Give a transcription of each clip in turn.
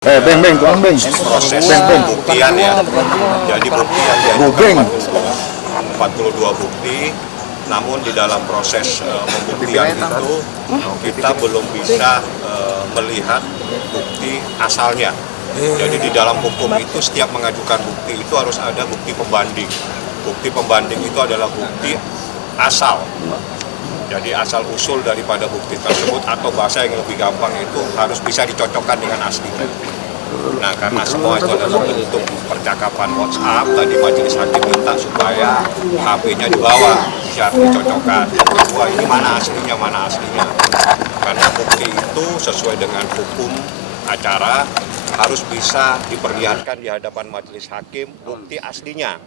Beng, tuan beng. Proses pembuktian ya. Jadi bukti yang diajukan 42 bukti, namun di dalam proses pembuktian itu kita belum bisa melihat bukti asalnya. Jadi di dalam hukum itu setiap mengajukan bukti itu harus ada bukti pembanding. Bukti pembanding itu adalah bukti asal. Jadi asal usul daripada bukti tersebut atau bahasa yang lebih gampang itu harus bisa dicocokkan dengan aslinya. Nah, karena semua itu adalah bentuk percakapan WhatsApp, tadi majelis hakim minta supaya HP-nya dibawa, siap dicocokkan. Wah, ini mana aslinya, mana aslinya. Karena bukti itu sesuai dengan hukum acara harus bisa diperlihatkan di hadapan majelis hakim bukti aslinya.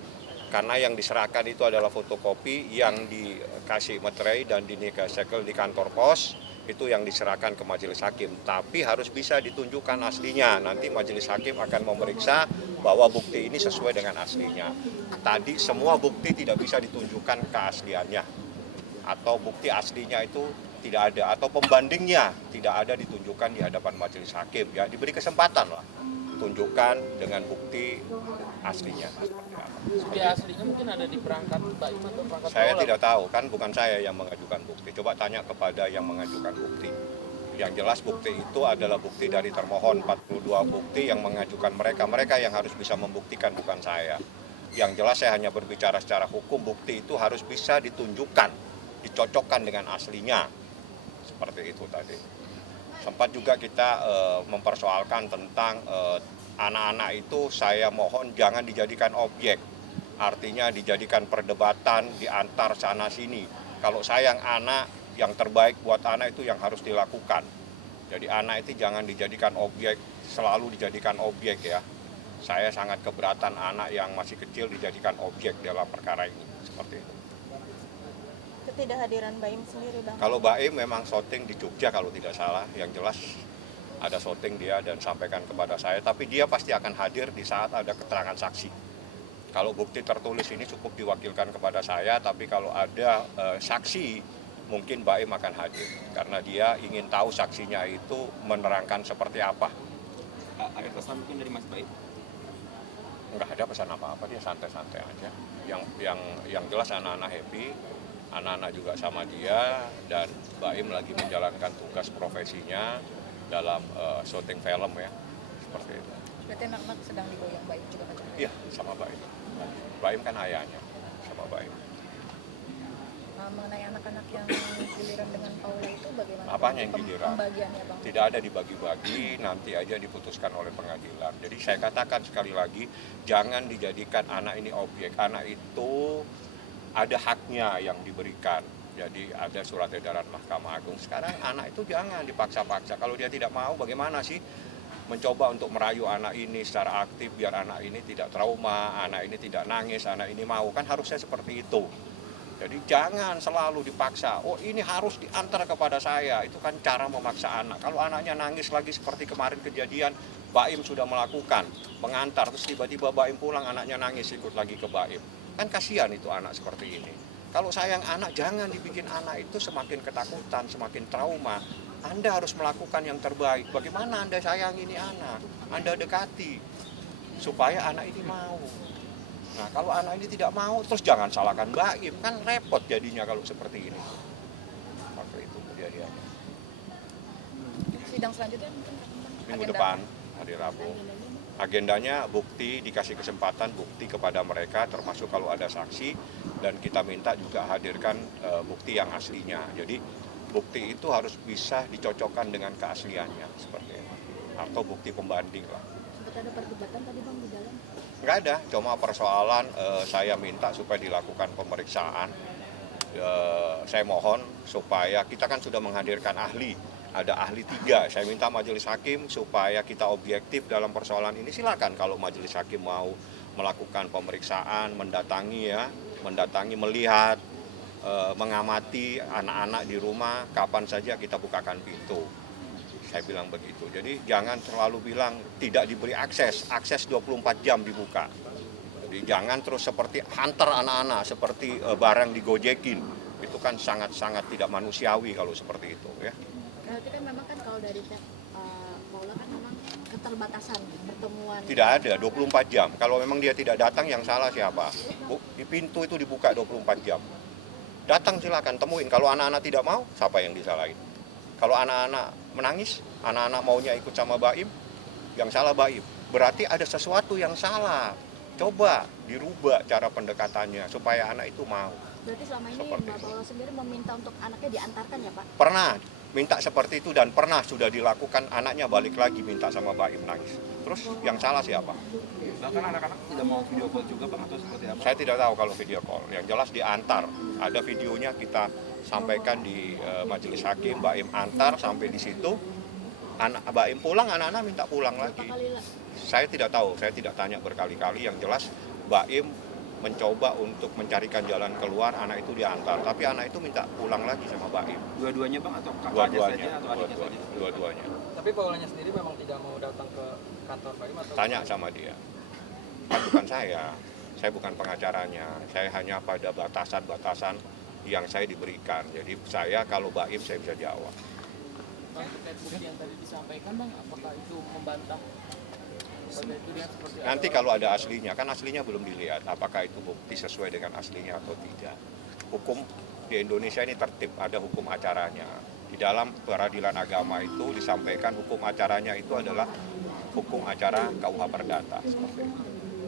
Karena yang diserahkan itu adalah fotokopi yang dikasih materai dan dinegaskan di kantor pos, itu yang diserahkan ke majelis hakim. Tapi harus bisa ditunjukkan aslinya. Nanti majelis hakim akan memeriksa bahwa bukti ini sesuai dengan aslinya. Tadi semua bukti tidak bisa ditunjukkan keasliannya. Atau bukti aslinya itu tidak ada. Atau pembandingnya tidak ada ditunjukkan di hadapan majelis hakim. Ya, diberi kesempatan lah. Tunjukkan dengan bukti aslinya. Bukti aslinya mungkin ada di perangkat BAIM atau perangkat Saya tidak tahu, kan bukan saya yang mengajukan bukti. Coba tanya kepada yang mengajukan bukti. Yang jelas bukti itu adalah bukti dari termohon, 42 bukti yang mengajukan mereka. Mereka yang harus bisa membuktikan, bukan saya. Yang jelas saya hanya berbicara secara hukum, bukti itu harus bisa ditunjukkan, dicocokkan dengan aslinya. Seperti itu tadi. Sempat juga kita mempersoalkan tentang anak-anak itu saya mohon jangan dijadikan objek. Artinya dijadikan perdebatan di antar sana sini. Kalau sayang anak, yang terbaik buat anak itu yang harus dilakukan. Jadi anak itu jangan dijadikan objek, selalu dijadikan objek ya. Saya sangat keberatan anak yang masih kecil dijadikan objek dalam perkara ini. Seperti itu. Ketidakhadiran BAIM sendiri, Bang? Kalau BAIM memang syuting di Jogja kalau tidak salah, yang jelas ada syuting dia dan sampaikan kepada saya, tapi dia pasti akan hadir di saat ada keterangan saksi. Kalau bukti tertulis ini cukup diwakilkan kepada saya, tapi kalau ada saksi mungkin BAIM akan hadir karena dia ingin tahu saksinya itu menerangkan seperti apa. Ada pesan mungkin dari Mas BAIM? Enggak ada pesan apa-apa, dia santai-santai aja. Yang jelas anak-anak happy. Anak-anak juga sama dia dan BAIM lagi menjalankan tugas profesinya dalam syuting film ya, seperti itu. Berarti anak-anak sedang digoyang BAIM juga Pak? Iya, sama BAIM. BAIM kan ayahnya, sama BAIM. Mengenai anak-anak yang giliran dengan Paula itu bagaimana? Apanya yang giliran? Pembagiannya, Bang? Tidak ada dibagi-bagi, nanti aja diputuskan oleh pengadilan. Jadi saya katakan sekali lagi, jangan dijadikan anak ini objek. Anak itu ada haknya yang diberikan. Jadi ada surat edaran Mahkamah Agung. Sekarang anak itu jangan dipaksa-paksa. Kalau dia tidak mau, bagaimana sih? Mencoba untuk merayu anak ini secara aktif biar anak ini tidak trauma, anak ini tidak nangis, anak ini mau. Kan harusnya seperti itu. Jadi jangan selalu dipaksa. Oh, ini harus diantar kepada saya. Itu kan cara memaksa anak. Kalau anaknya nangis lagi seperti kemarin kejadian, BAIM sudah melakukan mengantar, terus tiba-tiba BAIM pulang, anaknya nangis ikut lagi ke BAIM. Kan kasihan itu anak seperti ini. Kalau sayang anak, jangan dibikin anak itu semakin ketakutan, semakin trauma. Anda harus melakukan yang terbaik. Bagaimana Anda sayang ini anak? Anda dekati supaya anak ini mau. Nah, kalau anak ini tidak mau, terus jangan salahkan BAIM. Kan repot jadinya kalau seperti ini. Seperti itu kejadiannya. Sidang selanjutnya mungkin Minggu depan, hari Rabu. Agendanya bukti, dikasih kesempatan bukti kepada mereka, termasuk kalau ada saksi, dan kita minta juga hadirkan bukti yang aslinya. Jadi bukti itu harus bisa dicocokkan dengan keasliannya, seperti itu. Atau bukti pembanding lah. Sempat ada perdebatan tadi, Bang, di dalam? Nggak ada, cuma persoalan saya minta supaya dilakukan pemeriksaan. Saya mohon supaya kita kan sudah menghadirkan ahli. Ada ahli 3, saya minta majelis hakim supaya kita objektif dalam persoalan ini. Silakan kalau majelis hakim mau melakukan pemeriksaan, mendatangi, melihat, mengamati anak-anak di rumah, kapan saja kita bukakan pintu. Saya bilang begitu. Jadi jangan terlalu bilang tidak diberi akses 24 jam dibuka. Jadi jangan terus seperti hantar anak-anak, seperti barang digojekin. Itu kan sangat-sangat tidak manusiawi kalau seperti itu ya. Berarti kan memang kan kalau dari pihak Paula kan memang keterbatasan pertemuan? Tidak ada 24 jam. Kalau memang dia tidak datang, yang salah siapa? Di pintu itu dibuka 24 jam. Datang silakan temuin. Kalau anak-anak tidak mau, siapa yang disalahin? Kalau anak-anak menangis, anak-anak maunya ikut sama Baim, yang salah Baim. Berarti ada sesuatu yang salah. Coba dirubah cara pendekatannya supaya anak itu mau. Berarti selama ini Seperti Mbak itu. Paula sendiri meminta untuk anaknya diantarkan ya Pak? Pernah minta seperti itu dan pernah sudah dilakukan, anaknya balik lagi minta sama Baim nangis. Terus yang salah siapa? Bahkan anak-anak tidak mau video call juga Bang atau seperti apa? Saya tidak tahu kalau video call. Yang jelas diantar. Ada videonya kita sampaikan di majelis hakim. Baim antar sampai di situ. Anak Baim pulang, anak-anak minta pulang Berapa lagi. kali lah? Saya tidak tahu. Saya tidak tanya berkali-kali. Yang jelas Baim mencoba untuk mencarikan jalan keluar. Anak itu diantar. Tapi anak itu minta pulang lagi sama Baim. Dua-duanya Bang atau kakaknya Dua-duanya. saja atau adiknya saja? Dua-duanya. Tapi Paulanya sendiri memang tidak mau datang ke kantor Baim atau? Tanya sama dia. Kan bukan saya bukan pengacaranya, saya hanya pada batasan-batasan yang saya diberikan. Jadi saya kalau Baim saya bisa jawab. Bang, terkait bukti yang tadi disampaikan Bang, apakah itu membantah? Apakah itu dia seperti Nanti kalau ada aslinya, kan aslinya belum dilihat, apakah itu bukti sesuai dengan aslinya atau tidak. Hukum di Indonesia ini tertib, ada hukum acaranya. Di dalam peradilan agama itu disampaikan hukum acaranya itu adalah hukum acara KUH Perdata. Seperti itu.